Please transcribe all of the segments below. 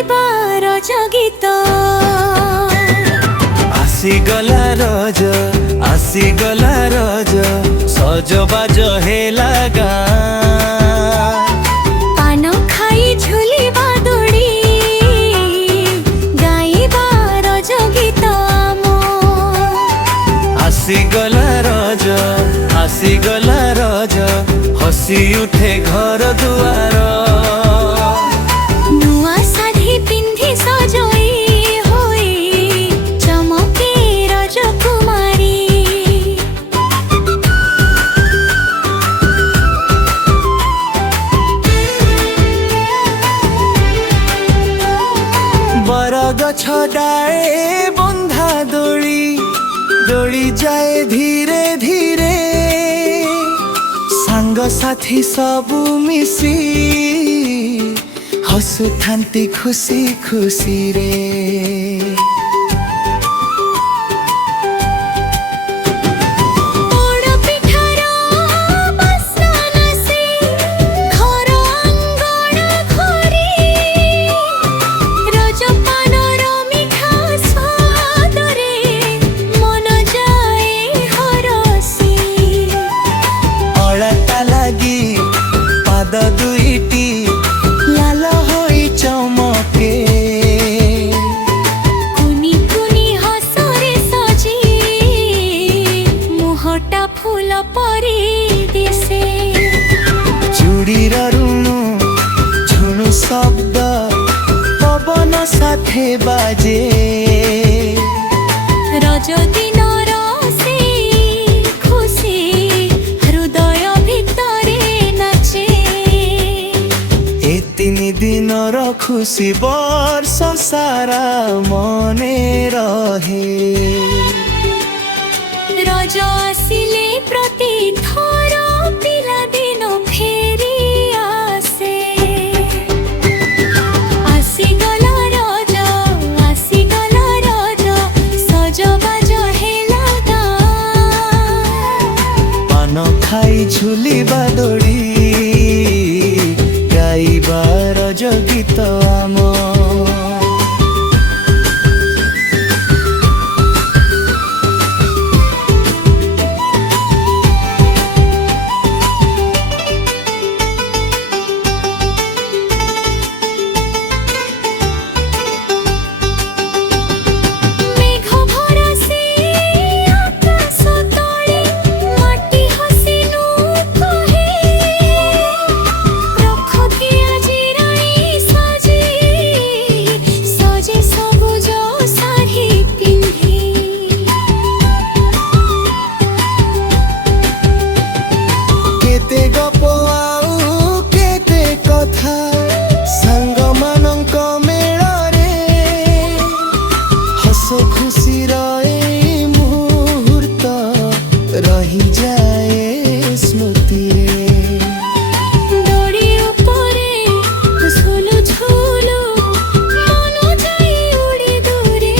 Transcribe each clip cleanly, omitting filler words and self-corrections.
गाइबार गीत आसीगला रज आसीगला रज सजबाज हेला गाँ पान खाई झुलिबा दोड़ी गाइबार गीत आसीगला रज आसीगला रज हसी उठे घर दुआर नुआ साधी पिंधी सजई होई चमके रजकुमारी बरगछ डाए बंधा दोली दोली जाए धीरे धीरे सांग साथी सबू मिसी हसुथांती खुशी खुशी रे पाद दुईटी लाल होई चमके कुनी कुनी हसरे सजी मुहटा फूल परी दिसे चूड़ीर रुणु झुणु शब्द पवन साथे बाजे रज दिन दिनर खुशी वर्ष सारा मने रहे रज आसिले प्रति थर पिला दिन फेरी आसे आसिगला रज आसिगला रज सजबाज हेला गाँ पान खाई झुलिबा दोड़ी गाइबार गीत आम खुशी रहे मुहूर्त रही जाए स्मृति दड़ी उपरे झुलु झुलु मन जाई उड़ी दूरे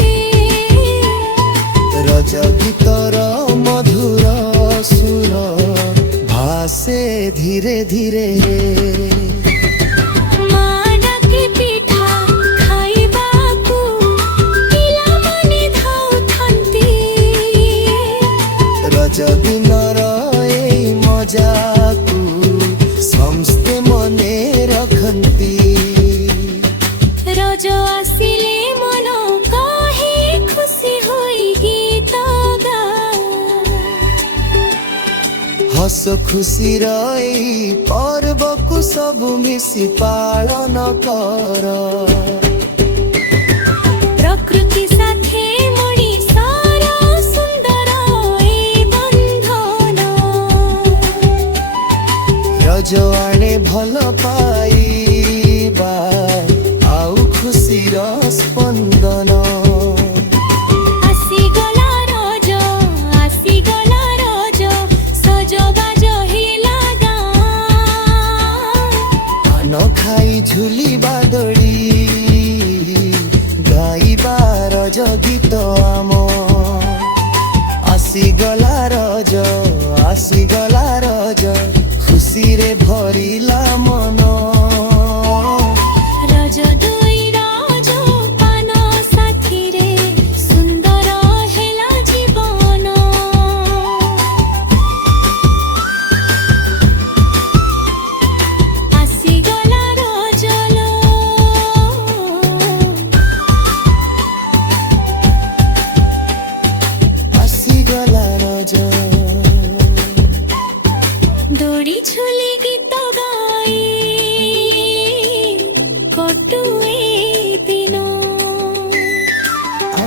रज गीतर मधुर सुर भासे धीरे धीरे रज दिनर ए मजाकु समस्ते मने रखंती रज आसिले मन कहे खुशी होई गीत गाँ हस खुशी रही पर्व को सब मिसी पालन कर प्रकृति साथे मणिषर सुंदर ए बंधन रज आने भल पाइबा आउ खुशीर स्पंदन आसिगला रज सजबाज हेला गाँ पान खाई झुलिबा दोड़ी गाइबार गीत आम आसीगला रज आसीगला रज खुशी रे भरिला मन रज दुईरा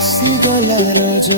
ଆସିଗଲା ରଜ